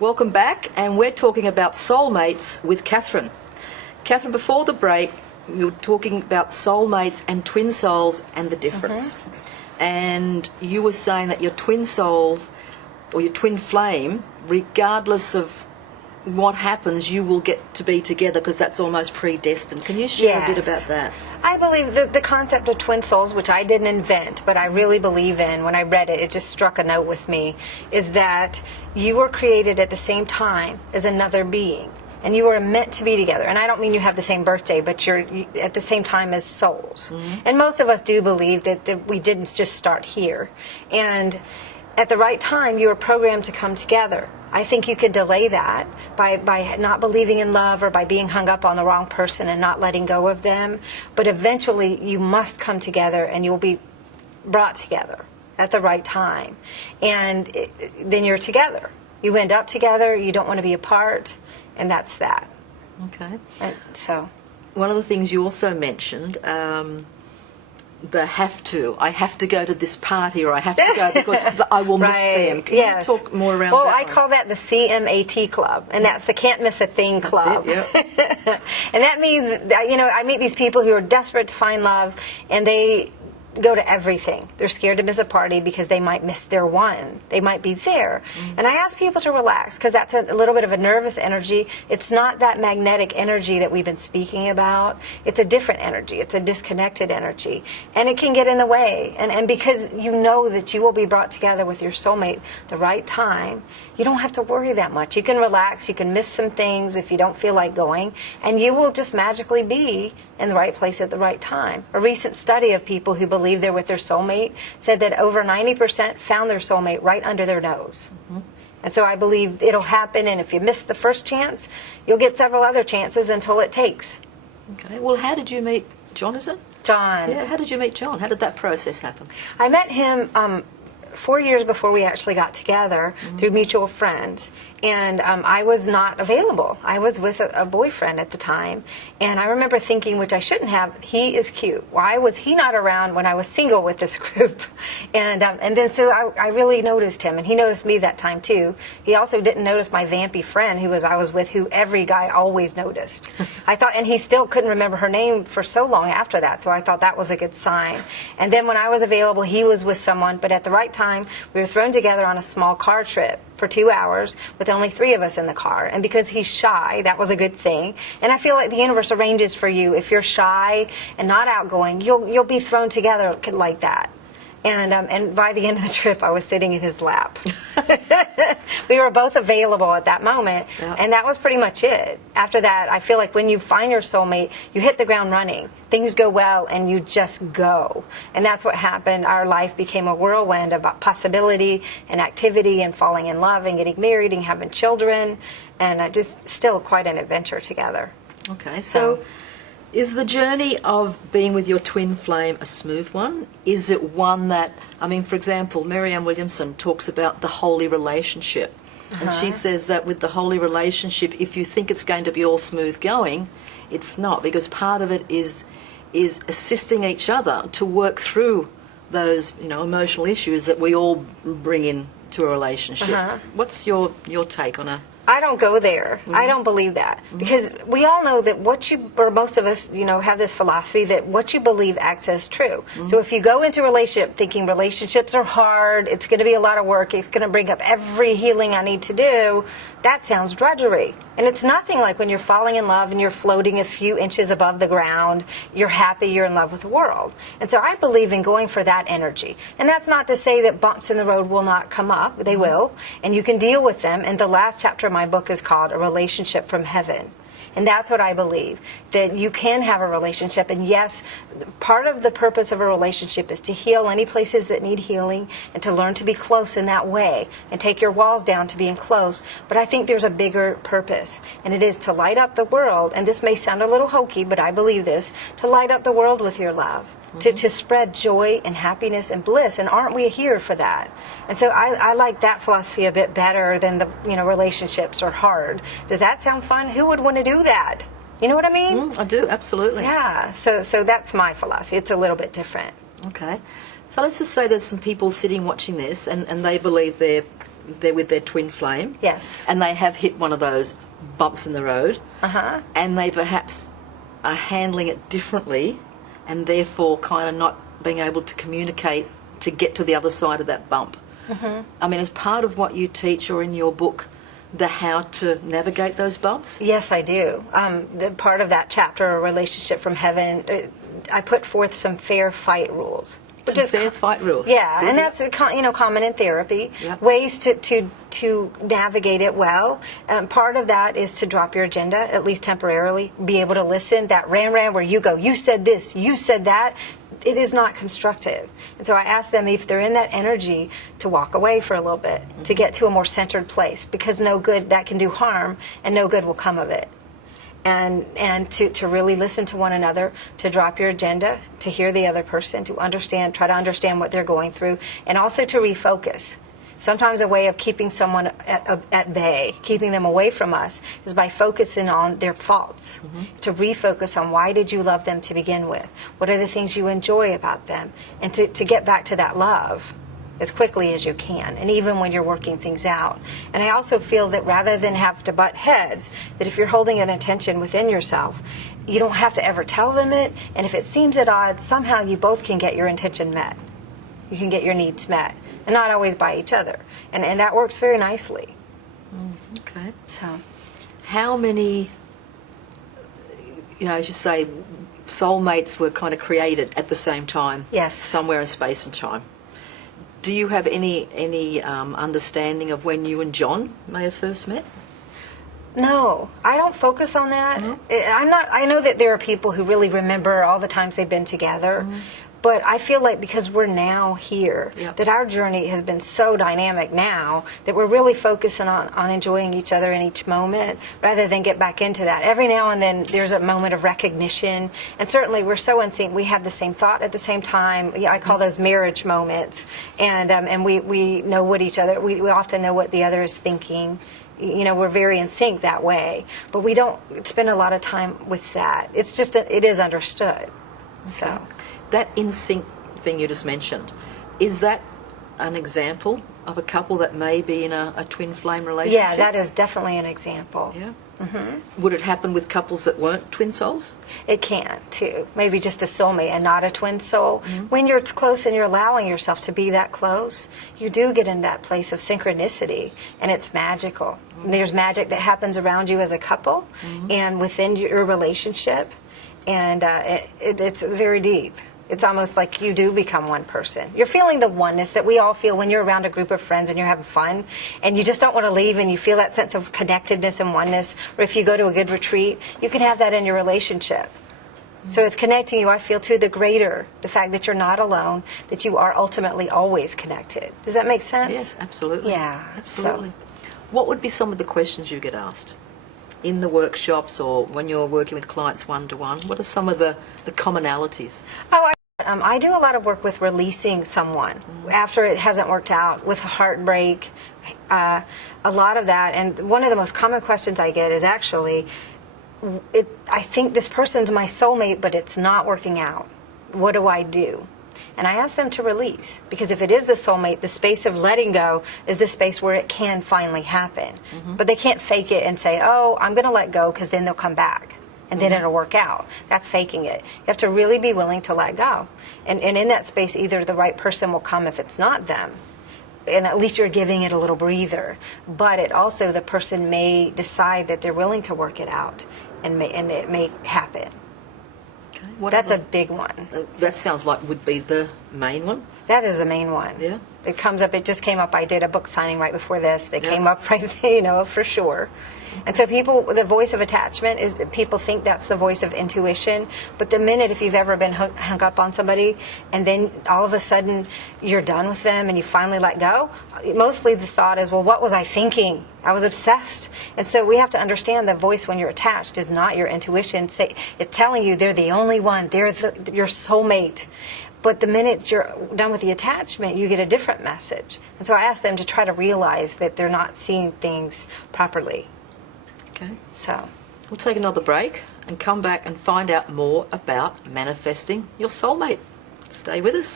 Welcome back, and we're talking about soulmates with Catherine. Catherine, before the break, we were talking about soulmates and twin souls and the difference. And you were saying that your twin souls, or your twin flame, regardless of what happens, you will get to be together because that's almost predestined. Can you share a bit about that? I believe that the concept of twin souls, which I didn't invent, but I really believe in, when I read it, it just struck a note with me, is that you were created at the same time as another being. And you were meant to be together. And I don't mean you have the same birthday, but you're at the same time as souls. And most of us do believe that we didn't just start here. And at the right time, you were programmed to come together. I think you can delay that by not believing in love or by being hung up on the wrong person and not letting go of them. But eventually, you must come together and you'll be brought together at the right time. And then you're together. You end up together. You don't want to be apart. And that's that. Okay. So, one of the things you also mentioned, the have to. I have to go to this party, or I have to go because I will miss them. Can you talk more around that? Well, I call that the CMAT Club, and that's the Can't Miss a Thing Club. That's it, yep. And that means that, I meet these people who are desperate to find love, and they go to everything. They're scared to miss a party because they might miss their one. They might be there. And I ask people to relax because that's a little bit of a nervous energy. It's not that magnetic energy that we've been speaking about. It's a different energy. It's a disconnected energy. And it can get in the way. And because you know that you will be brought together with your soulmate the right time, you don't have to worry that much. You can relax. You can miss some things if you don't feel like going. And you will just magically be in the right place at the right time. A recent study of people who believe they're with their soulmate said that over 90% found their soulmate right under their nose. And so I believe it'll happen, and if you miss the first chance, you'll get several other chances until it takes. Okay. Well, how did you meet John, is it? John. Yeah, how did you meet John? How did that process happen? I met him 4 years before we actually got together through mutual friends. And I was not available. I was with a boyfriend at the time. And I remember thinking, which I shouldn't have, he is cute. Why was he not around when I was single with this group? And then so I really noticed him. And he noticed me that time, too. He also didn't notice my vampy friend I was with, who every guy always noticed. I thought, and he still couldn't remember her name for so long after that. So I thought that was a good sign. And then when I was available, he was with someone. But at the right time, we were thrown together on a small car trip for 2 hours with only 3 of us in the car. And because he's shy, that was a good thing. And I feel like the universe arranges for you. If you're shy and not outgoing, you'll be thrown together like that. And by the end of the trip, I was sitting in his lap. We were both available at that moment, and that was pretty much it. After that, I feel like when you find your soulmate, you hit the ground running. Things go well, and you just go. And that's what happened. Our life became a whirlwind of possibility and activity and falling in love and getting married and having children, and just still quite an adventure together. Okay, so is the journey of being with your twin flame a smooth one? Is it one that, for example, Marianne Williamson talks about the holy relationship. And she says that with the holy relationship, if you think it's going to be all smooth going, it's not, because part of it is assisting each other to work through those, emotional issues that we all bring in to a relationship. What's your take on a... I don't go there. I don't believe that. Because we all know that most of us, have this philosophy that what you believe acts as true. So if you go into a relationship thinking relationships are hard, it's going to be a lot of work, it's going to bring up every healing I need to do, that sounds drudgery. And it's nothing like when you're falling in love and you're floating a few inches above the ground, you're happy, you're in love with the world. And so I believe in going for that energy. And that's not to say that bumps in the road will not come up. They will. And you can deal with them. And the last chapter of my book is called A Relationship from Heaven. And that's what I believe, that you can have a relationship. And yes, part of the purpose of a relationship is to heal any places that need healing and to learn to be close in that way and take your walls down to being close. But I think there's a bigger purpose, and it is to light up the world. And this may sound a little hokey, but I believe this, to light up the world with your love. To spread joy and happiness and bliss, and aren't we here for that? And so I like that philosophy a bit better than the relationships are hard. Does that sound fun? Who would want to do that? You know what I mean? I do, absolutely. Yeah, so that's my philosophy. It's a little bit different. Okay. So let's just say there's some people sitting watching this and they believe they're they're with their twin flame. Yes. And they have hit one of those bumps in the road. Uh-huh. And they perhaps are handling it differently and therefore kind of not being able to communicate to get to the other side of that bump. I mean, as part of what you teach or in your book, the how to navigate those bumps? Yes, I do. The part of that chapter, A Relationship from Heaven, I put forth some fair fight rules. Some fair fight rules. Yeah, Good. and that's common in therapy. Yep. Ways to navigate it well. Part of that is to drop your agenda, at least temporarily. Be able to listen. That ram where you go, you said this, you said that. It is not constructive. And so I ask them if they're in that energy to walk away for a little bit, to get to a more centered place, because no good, that can do harm, and no good will come of it. And to really listen to one another, to drop your agenda, to hear the other person, to understand, try to understand what they're going through, and also to refocus. Sometimes a way of keeping someone at bay, keeping them away from us, is by focusing on their faults. To refocus on why did you love them to begin with? What are the things you enjoy about them? And to get back to that love as quickly as you can, and even when you're working things out. And I also feel that rather than have to butt heads, that if you're holding an intention within yourself, you don't have to ever tell them it, and if it seems at odds, somehow you both can get your intention met. You can get your needs met, and not always by each other. And that works very nicely. Okay. So, How many, as you say, soulmates were kind of created at the same time? Yes. Somewhere in space and time. Do you have any understanding of when you and John may have first met? no, I don't focus on that. I know that there are people who really remember all the times they've been together. But I feel like because we're now here, Yep. that our journey has been so dynamic now that we're really focusing on enjoying each other in each moment rather than get back into that. Every now and then there's a moment of recognition. And certainly we're so in sync. We have the same thought at the same time. Yeah, I call those marriage moments. And we know what each other, we often know what the other is thinking. We're very in sync that way. But we don't spend a lot of time with that. It's just, it is understood. So. That in sync thing you just mentioned, is that an example of a couple that may be in a twin flame relationship? Yeah, that is definitely an example. Yeah. Would it happen with couples that weren't twin souls? It can, too. Maybe just a soulmate and not a twin soul. When you're close and you're allowing yourself to be that close, you do get in that place of synchronicity, and it's magical. There's magic that happens around you as a couple and within your relationship, and it's very deep. It's almost like you do become one person. You're feeling the oneness that we all feel when you're around a group of friends and you're having fun and you just don't want to leave, and you feel that sense of connectedness and oneness. Or if you go to a good retreat, you can have that in your relationship. So it's connecting you, I feel, to the greater, the fact that you're not alone, that you are ultimately always connected. Does that make sense? Yes, absolutely. Yeah. Absolutely. What would be some of the questions you get asked in the workshops or when you're working with clients one-to-one? What are some of the commonalities? I do a lot of work with releasing someone after it hasn't worked out, with heartbreak, a lot of that. And one of the most common questions I get is actually, I think this person's my soulmate, but it's not working out. What do I do? And I ask them to release, because if it is the soulmate, the space of letting go is the space where it can finally happen. But they can't fake it and say, oh, I'm going to let go because then they'll come back. And then it'll work out. That's faking it. You have to really be willing to let go. And in that space, either the right person will come if it's not them, and at least you're giving it a little breather. But it also, the person may decide that they're willing to work it out, and it may happen. Okay. What That's a other- big one. That sounds like would be the main one. That is the main one. Yeah. It comes up, it just came up. I did a book signing right before this. They Yeah. came up right, for sure. And so the voice of attachment is, people think that's the voice of intuition. But the minute, if you've ever been hung up on somebody and then all of a sudden you're done with them and you finally let go, mostly the thought is, well, what was I thinking? I was obsessed. And so we have to understand the voice when you're attached is not your intuition. It's telling you they're the only one. They're your soulmate. But the minute you're done with the attachment, you get a different message. And so I ask them to try to realize that they're not seeing things properly. Okay. So, We'll take another break and come back and find out more about manifesting your soulmate. Stay with us.